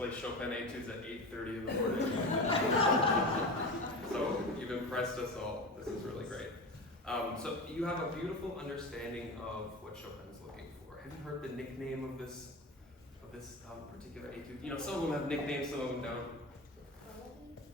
play Chopin etudes at 8:30 in the morning. So you've impressed us all. This is really great. So you have a beautiful understanding of what Chopin is looking for. Have you heard the nickname of this particular etude? You know, some of them have nicknames, some of them don't.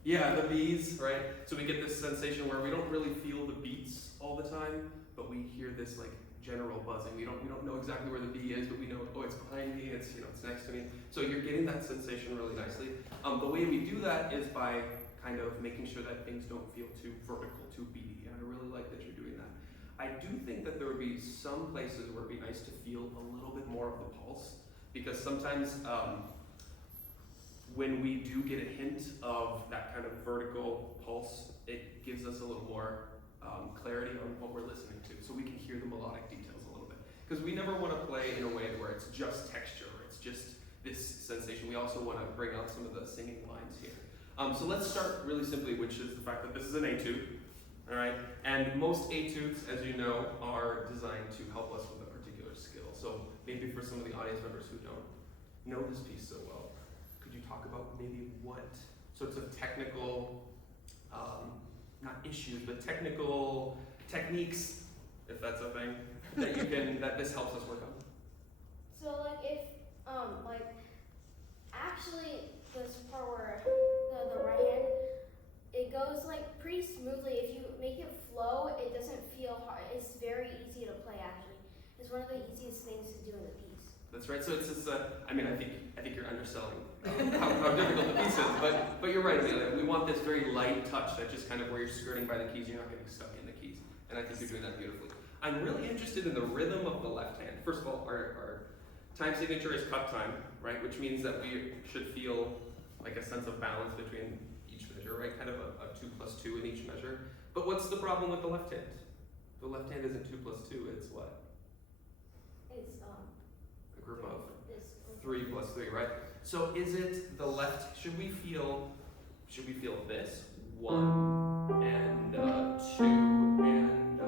Yeah, the bees, right? So we get this sensation where we don't really feel the beats all the time, but we hear this like general buzzing. We don't know exactly where the bee is, but we know, oh, it's behind me, it's next to me. So you're getting that sensation really nicely. The way we do that is by kind of making sure that things don't feel too vertical, too beady. And I really like that you're doing that. I do think that there would be some places where it'd be nice to feel a little bit more of the pulse, because sometimes when we do get a hint of that kind of vertical pulse, it gives us a little more clarity on what we're listening to, so we can hear the melodic details a little bit. Because we never want to play in a way where it's just texture, or it's just this sensation. We also want to bring out some of the singing lines here. So let's start really simply, which is the fact that this is an etude, all right? And most etudes, as you know, are designed to help us with a particular skill. So maybe for some of the audience members who don't know this piece so well, could you talk about maybe what sorts of technical, not issues, but technical techniques, if that's a thing, that this helps us work on? So like if, actually this part where the right hand, it goes like pretty smoothly. If you make it flow, it doesn't feel hard. It's very easy to play actually. It's one of the easiest things to do in the piece. That's right. So it's just, I think you're underselling how difficult the piece is. But you're right, Amelia. We want this very light touch, that just kind of where you're skirting by the keys, you're not getting stuck in the keys. And I think you're doing that beautifully. I'm really interested in the rhythm of the left hand. First of all, our time signature is cut time, right? Which means that we should feel like a sense of balance between each measure, right? Kind of a 2 plus 2 in each measure. But what's the problem with the left hand? The left hand isn't 2 plus 2, it's what? It's a group of 3 plus 3, right? So is it the left, should we feel this? 1 and 2 and,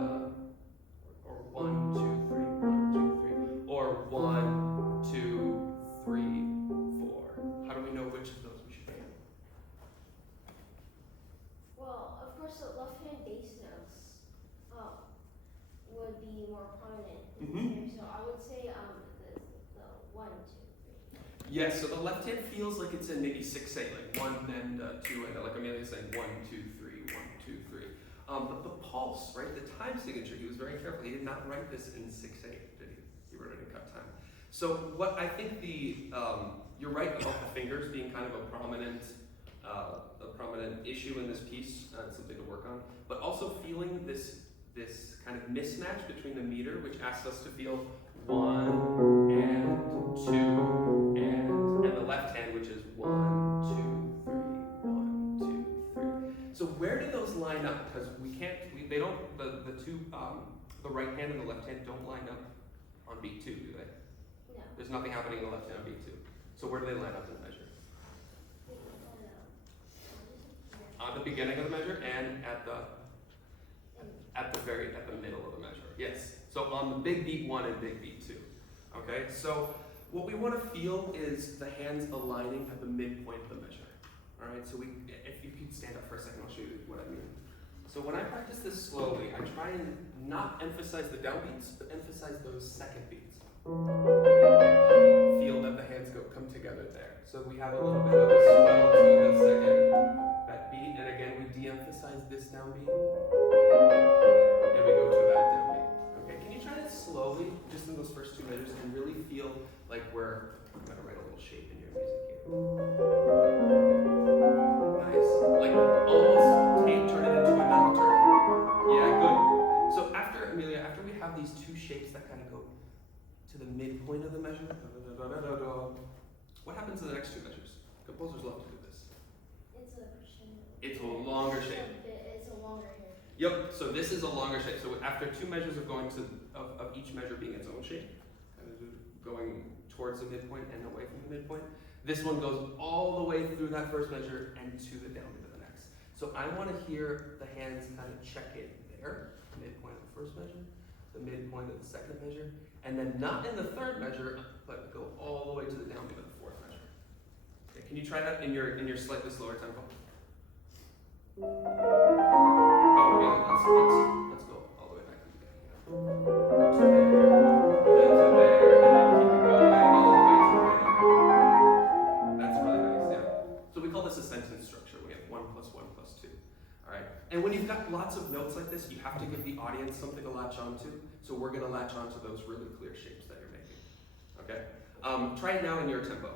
or 1, 2, 3, 1, 2, 3, or 1, 2, 3, 4. How do we know which of those we should be in? Well, of course, the left-hand bass notes would be more prominent in here. So I would say the 1, 2, 3. Yes, so the left hand feels like it's in maybe 6/8, like 1 and 2, and like Amelia saying 1, 2, 3, 1, 2, 3. But the pulse, right, the time signature, he was very careful. He did not write this in 6/8, did he? He wrote it in cut time. So what I think you're right about the fingers being kind of a prominent issue in this piece, something to work on, but also feeling this kind of mismatch between the meter, which asks us to feel 1 and 2 and the left hand, which is 1, 2, 3, 1, 2, 3. So where do those line up? Because they don't, the two, the right hand and the left hand don't line up on beat 2, do they? No. There's nothing happening in the left hand on beat 2. So where do they line up in the measure? On the beginning of the measure and at the middle of the measure. Yes. So on the big beat 1 and big beat 2. Okay. So what we want to feel is the hands aligning at the midpoint of the measure. All right. So if you could stand up for a second, I'll show you what I mean. So when I practice this slowly, I try and not emphasize the downbeats, but emphasize those second beats. Feel that the hands come together there. So we have a little bit of a swell to the second that beat, and again we de-emphasize this downbeat, and we go to that downbeat. Okay, can you try it slowly, just in those first 2 measures, and really feel like I'm gonna write a little shape in your music here. Nice, like almost turn it into a nocturne. Yeah, good. So after we have these 2 shapes that kind of go to the midpoint of the measure, what happens in the next 2 measures? Composers love to do this. It's a crescendo. It's a longer shape. It's a longer shape. Yep, so this is a longer shape. So after 2 measures of going of each measure being its own shape, kind of going towards the midpoint and away from the midpoint, this one goes all the way through that first measure and to the downbeat of the next. So I want to hear the hands kind of check in there, midpoint of the first measure, the midpoint of the second measure, and then not in the third measure, but go all the way to the downbeat of the fourth measure. Okay, can you try that in your slightly slower tempo? Oh, yeah, let's go all the way back to the beginning. To there, then to there, and then keep it going all the way to there. That's really nice, yeah. So we call this a sentence structure. We have 1 plus 1 plus 2. All right. And when you've got lots of notes like this, you have to give the audience something to latch onto. So we're going to latch onto those really clear shapes that you're making. Okay. Try it now in your tempo.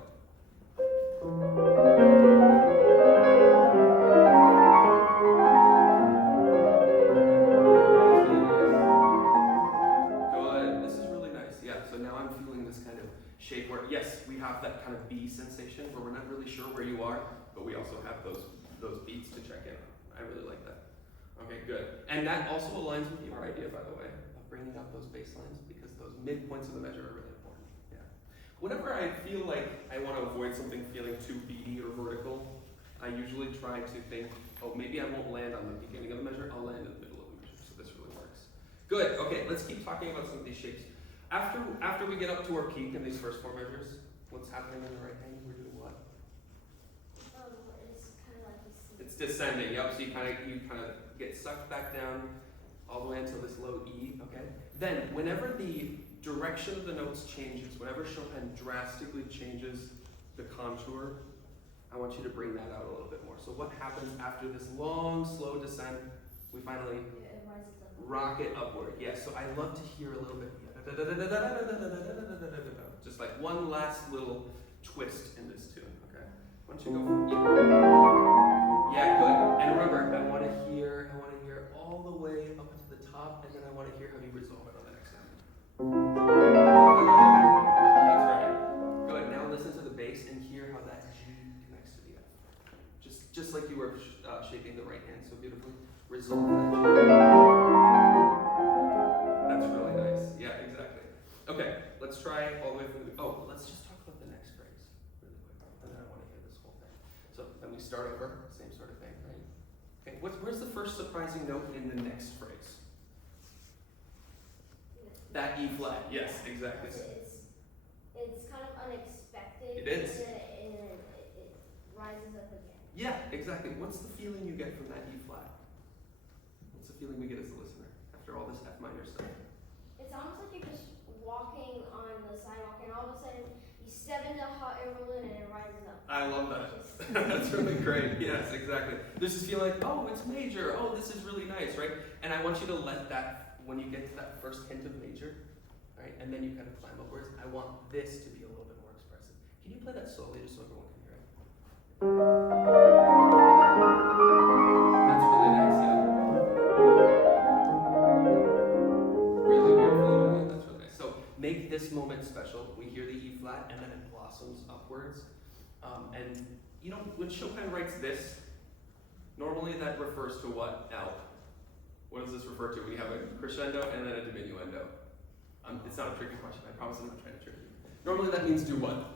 Good. This is really nice. Yeah. So now I'm feeling this kind of shape where, yes, we have that kind of B sensation where we're not really sure where you are, but we also have those beats to check in on. I really like that. Okay, good. And that also aligns with your idea, by the way, of bringing up those bass lines, because those midpoints of the measure are really important. Yeah. Whenever I feel like I want to avoid something feeling too beady or vertical, I usually try to think, oh, maybe I won't land on the beginning of the measure, I'll land in the middle of the measure. So this really works. Good. Okay, let's keep talking about some of these shapes. After we get up to our peak in these first 4 measures, what's happening in the right hand? We're doing what? It's kind of like you see. It's descending. Yep. So you kind of get sucked back down all the way until this low E. Okay. Then, whenever the direction of the notes changes, whenever Chopin drastically changes the contour, I want you to bring that out a little bit more. So what happens after this long, slow descent? We finally It rises up. rocket upward. Yes. So I love to hear a little bit. Just like one last little twist in this tune. Okay. Why don't you go from Yeah, good. And remember, I want to hear all the way up to the top, and then I want to hear how you resolve it on the next sound. That's right. Good. Now listen to the bass and hear how that G connects to the F. Just like you were shaping the right hand so beautifully. Resolve that G. That's really nice. Yeah, exactly. Okay, let's try all the way through. Let's just talk about the next phrase really quick, and then I want to hear this whole thing. So then we start over, same sort of thing, right? Okay, where's the first surprising note in the next phrase? That E flat. Yes, exactly. It's kind of unexpected. It is. And then it rises up again. Yeah, exactly. What's the feeling you get from that E flat? What's the feeling we get as a listener after all this F minor stuff? It's almost like you're just walking on the sidewalk, and all of a sudden you step into a hot air balloon and it rises up. I love that. That's really great. Yes, exactly. There's this feeling like, oh, it's major. Oh, this is really nice, right? And I want you to let that, when you get to that first hint of major, right, and then you kind of climb upwards, I want this to be a little bit more expressive. Can you play that slowly just so everyone can hear it? That's really nice, yeah. Really beautiful. That's really nice. So make this moment special. We hear the E flat, and then it blossoms upwards. And you know, when Chopin writes this, normally that refers to what? L. What does this refer to? We have a crescendo and then a diminuendo. It's not a tricky question. I promise I'm not trying to trick you. Normally that means do what?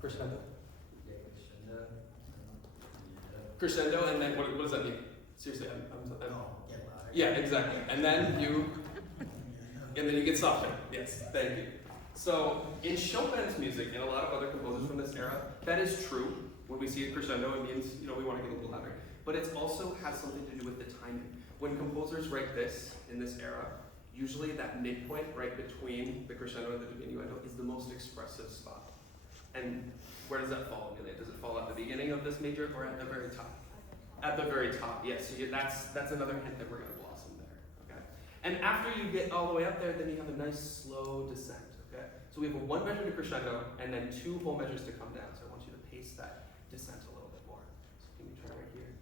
Crescendo. Yeah, crescendo. Crescendo, and then what does that mean? Seriously, I'm Get louder. yeah, exactly. And then you get softer. Yes, thank you. So in Chopin's music and a lot of other composers from this era, that is true. When we see a crescendo, it means, you know, we want to get a little louder. But it also has something to do with the timing. When composers write this in this era, usually that midpoint right between the crescendo and the diminuendo is the most expressive spot. And where does that fall, Amelia? Does it fall at the beginning of this major or at the very top? At the very top, yes. So that's another hint that we're going to blossom there. Okay. And after you get all the way up there, then you have a nice slow descent. Okay. So we have a 1 measure to crescendo and then 2 whole measures to come down. So I want you to pace that descent a little bit more. So can we try right here?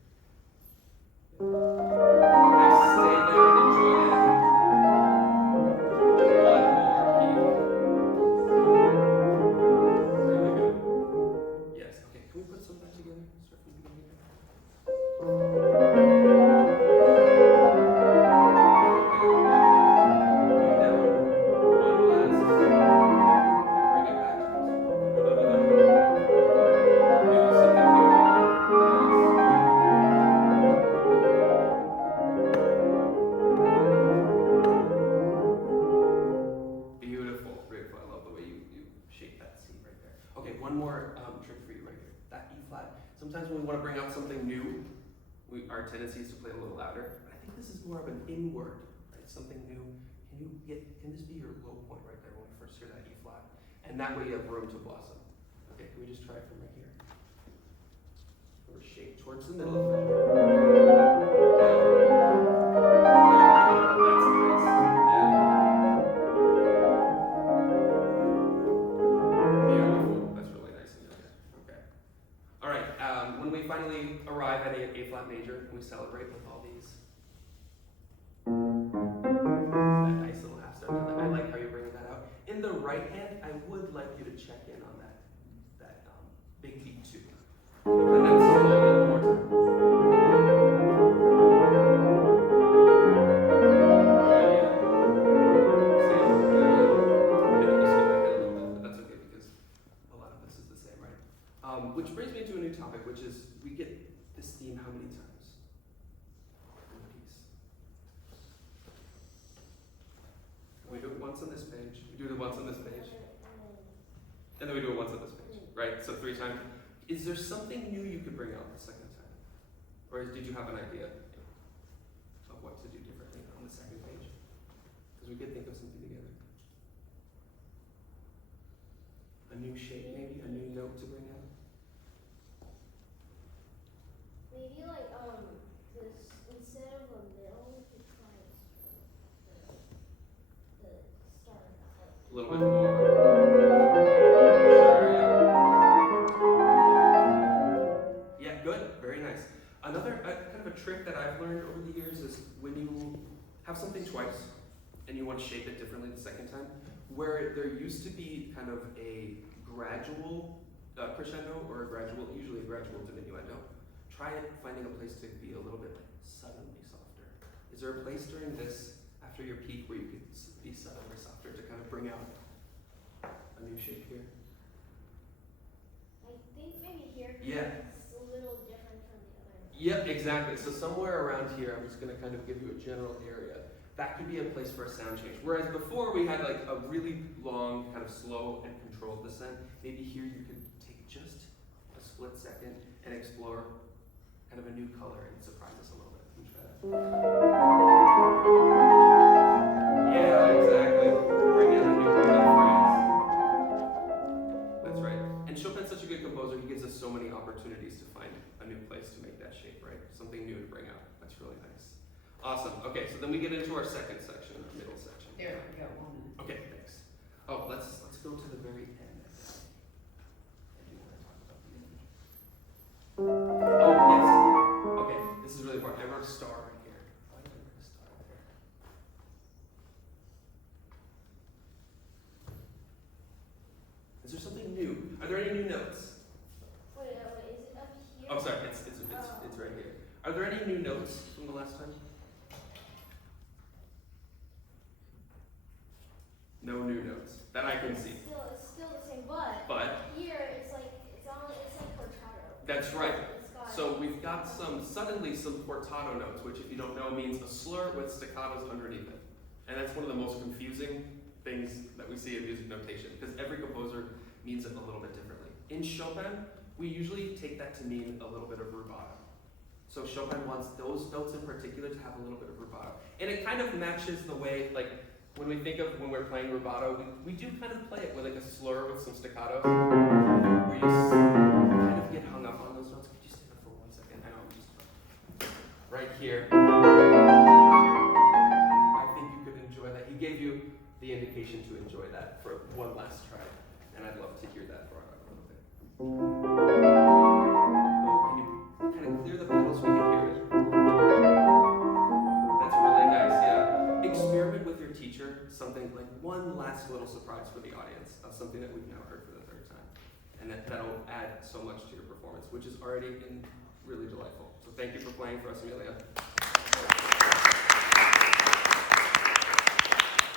Nice. Stay there and enjoy it. One more peak. Really good. Yes. Okay. Can we put some of that together? Start from the beginning. Bring it back. this is more of an inward, right? Something new. Can this be your low point right there when we first hear that E flat? And that way you have room to blossom. Okay, can we just try it from right here? Or shape towards the middle of the finally arrive at A flat major, and we celebrate with all these. That nice little half step. I like how you're bringing that out. In the right hand, I would like you to check in on that big beat two. And then slowly one more time. Which brings me to a new topic, which is we get this theme how many times in the piece? We do it once on this page, we do it once on this page, and then we do it once on this page, right? So 3 times. Is there something new you could bring out the second time? Or did you have an idea of what to do differently on the second page? Because we could think of something together. A new shape maybe, a new note to bring out. Maybe like this instead of a middle, we could try the start. A little bit more. Sure, yeah, good, very nice. Another kind of a trick that I've learned over the years is when you have something twice and you want to shape it differently the second time, where there used to be kind of a gradual crescendo or usually a gradual diminuendo. Try finding a place to be a little bit suddenly softer. Is there a place during this, after your peak, where you could be suddenly softer to kind of bring out a new shape here? I think maybe here Yeah. it's a little different from the other. Yep, exactly. So somewhere around here, I'm just going to kind of give you a general area. That could be a place for a sound change. Whereas before we had like a really long, kind of slow and controlled descent. Maybe here you could take just a split second and explore kind of a new color and surprise us a little bit. Can you try that? Yeah, exactly. Bring in a new phrase. That's right. And Chopin's such a good composer, he gives us so many opportunities to find a new place to make that shape, right? Something new to bring out. That's really nice. Awesome. Okay, so then we get into our second section, our middle section. There, we got 1 minute. Okay, thanks. Oh, let's go to the very end. I do want to talk about the end. Oh, yes. Okay, this is really important. I wrote a star right here. Why did I write a star there? Is there something new? Are there any new notes? Wait, is it up here? Oh, sorry, it's right here. Are there any new notes from the last time? No new notes that I can see. It's still the same, but here it's like portato. That's right. Got So we've got some portato notes, which if you don't know means a slur with staccatos underneath it. And that's one of the most confusing things that we see in music notation, because every composer means it a little bit differently. In Chopin, we usually take that to mean a little bit of rubato. So Chopin wants those notes in particular to have a little bit of rubato. And it kind of matches the way, like, when we think of when we're playing rubato, we do kind of play it with like a slur with some staccato, where you kind of get hung up on those notes. Could you stand up for 1 second? I know I'm just right here. I think you could enjoy that. He gave you the indication to enjoy that for one last try, and I'd love to hear that brought up a little bit. Oh, can you kind of clear the pedals so we can hear it? That's really nice, yeah. Experiment with your teacher, something like one last little surprise for the audience of something that we've now heard for the 3rd time. And that'll add so much to your performance, which is already really delightful. So thank you for playing for us, Amelia.